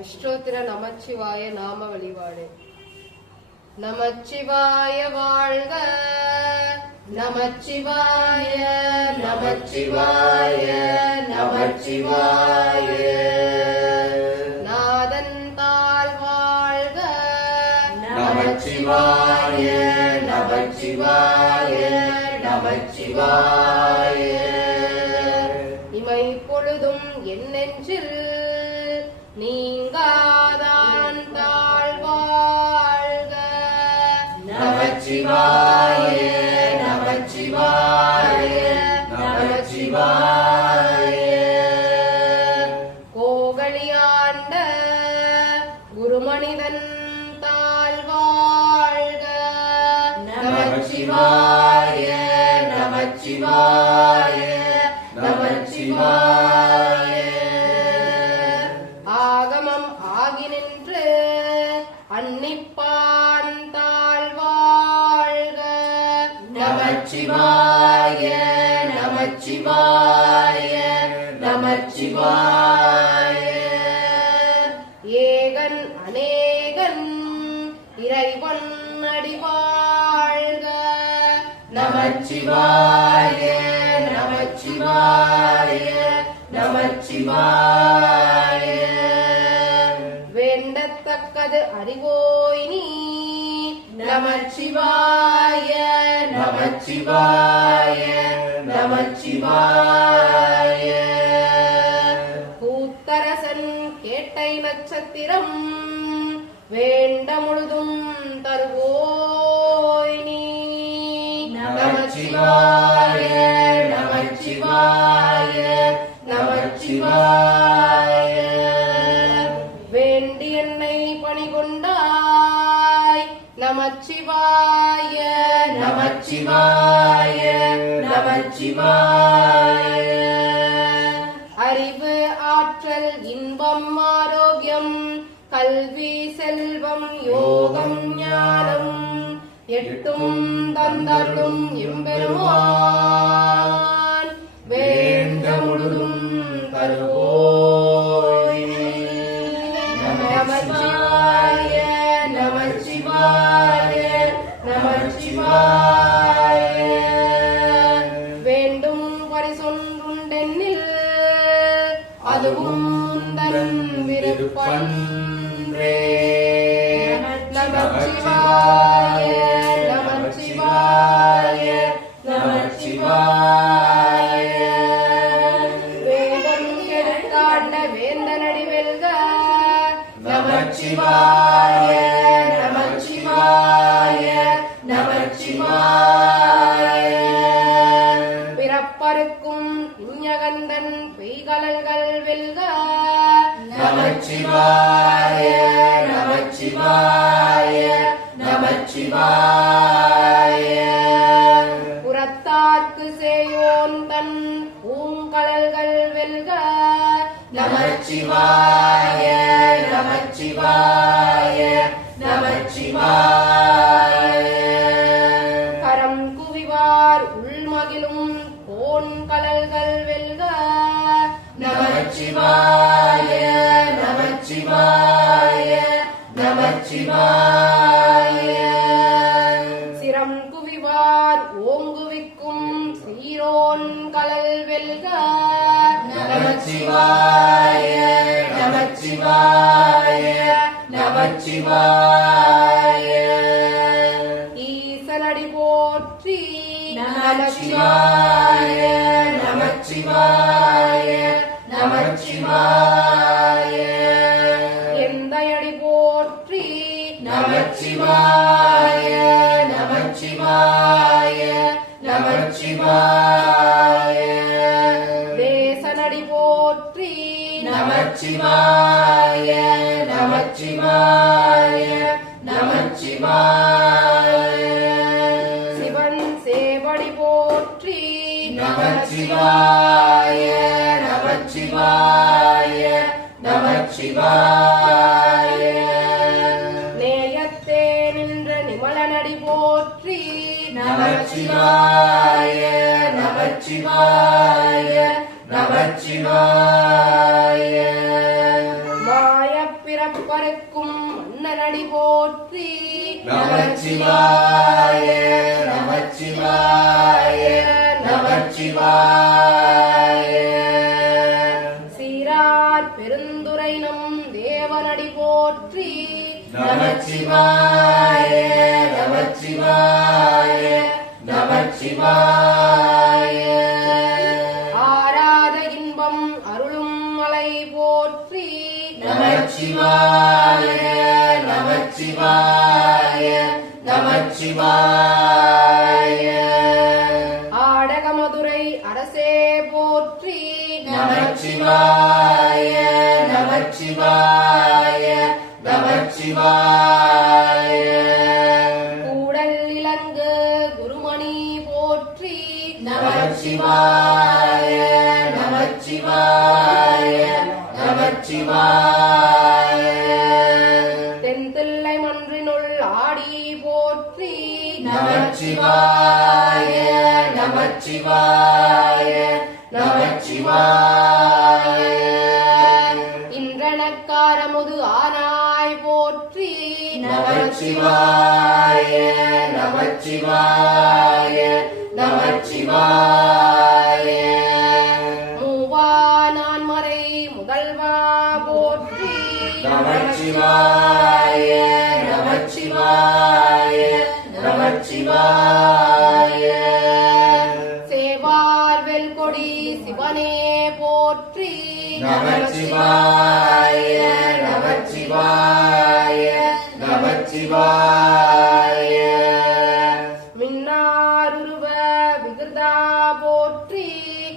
அஷ்டோத்திர நமச்சிவாய நாம வழிபாடு. நமச்சிவாய வாழ்க. நமச்சிவாய நமச்சிவாய நமச்சிவாய. நாதன் தாழ் வாழ்க. நமச்சிவாய நமச்சிவாய நமச்சிவாய. நமச்சிவாய நமச்சிவாய நமச்சிவாய. ஏகன் அநேகன் இறைவன் அடி வாழ்க நமச்சிவாய நமச்சிவாய நமச்சிவாய. வேண்டத்தக்கது அறிவோய் நீ. நமச்சிவாய. நமச்சிவாய நமச்சிவாய கூத்தரசன் கேட்டை நட்சத்திரம் வேண்ட முழுதும் தருவோய் நீ நமச்சிவாய நமச்சிவாய நமச்சிவாய நமச்சிவாய அறிவு ஆற்றல் இன்பம் ஆரோக்கியம் கல்வி செல்வம் யோகம் ஞானம் எட்டும் தந்தருளும் எம்பெருமான். உண்டென்னில் அதுவும் உந்தன் விருப்பன்றே. நமச்சிவாய நமச்சிவாய நமச்சிவாய. வேதம் கெடுத்தாண்ட வேந்தனடி வெல்க நமச்சிவாய. வெல்க நமச்சிவாய நமச்சிவாய நமச்சிவாய. புறத்தார்க்கு சேயோன் தன் பூங்கலல்கள் வெல்க நமச்சிவாய நமச்சிவாய நமச்சிவாய. நமச்சிவாய நமச்சிவாய. சிரம் குவிவார் ஓங்குவிக்கும் சீரோன் கலல் வெல்க. நமச்சிவாய. நமச்சிவாய நமச்சிவாய நமச்சிவாய தேசனடி போற்றி நமச்சிவாய நமச்சிவாய நமச்சிவாய சிவன் சேவடி போற்றி நமச்சிவாய நின்ற நிமலனடி போற்றி நமச்சிவாய நமச்சிவாய நமச்சிவாய. மாய பிறப்பருக்கும் மன்னனடி போற்றி நமச்சிவாய நமச்சிவாய நமச்சிவாய. சீரார் பெருந்துரை நம் தேவனடி போற்றி நமச்சிவாய. நமச்சிவாய ஆடகமதுரை அரசே போற்றி நமச்சிவாய நமச்சிவாய நமச்சிவாய. கூடல் இலங்கு குருமணி போற்றி நமச்சிவாய நமச்சிவாய நமச்சிவாய. நமச்சிவாய நமச்சிவாய இன்றனக்காரமுது ஆனாய் போற்றி. நமச்சிவாய நமச்சிவாய நமச்சிவாய மூவா நான்மறை முதல்வா போற்றி. நமச்சிவாய போற்றி நமச்சிவாய நமச்சிவாய நமச்சிவாய. மின்னாருருவ விகிருதா போற்றி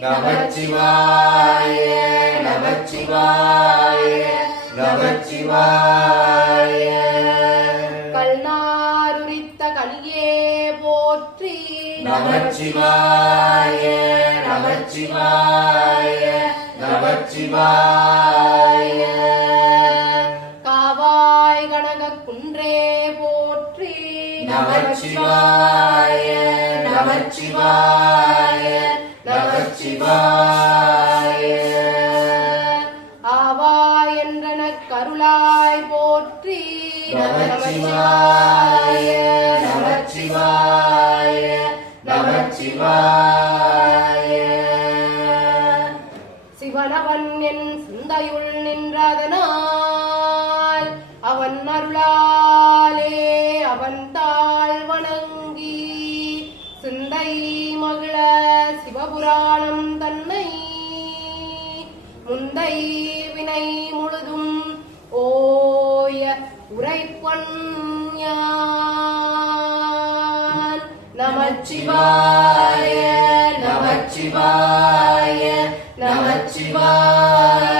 நமச்சிவாய நமச்சிவாய நமச்சிவாய. கல்நாருரித்த கலியே போற்றி நமச்சிவாய நமச்சிவாய. நமச்சிவாய காவாய் கனக குன்றே போற்றி. நமச்சிவாய நமச்சிவாய நமச்சிவாய. ஆவாய் என்றன கருளாய் போற்றி. நமச்சிவாய நமச்சிவாய நமச்சிவாய. மணவன் என் சிந்தையுள் நின்றதனால் அவன் அருளாலே அவன் தாழ் வணங்கி சிந்தை மகிழ சிவபுராணம் தன்னை முந்தை வினை முழுதும் ஓய உரைப்பன் நமச்சிவாய நமச்சிவாய. நமச்சிவாய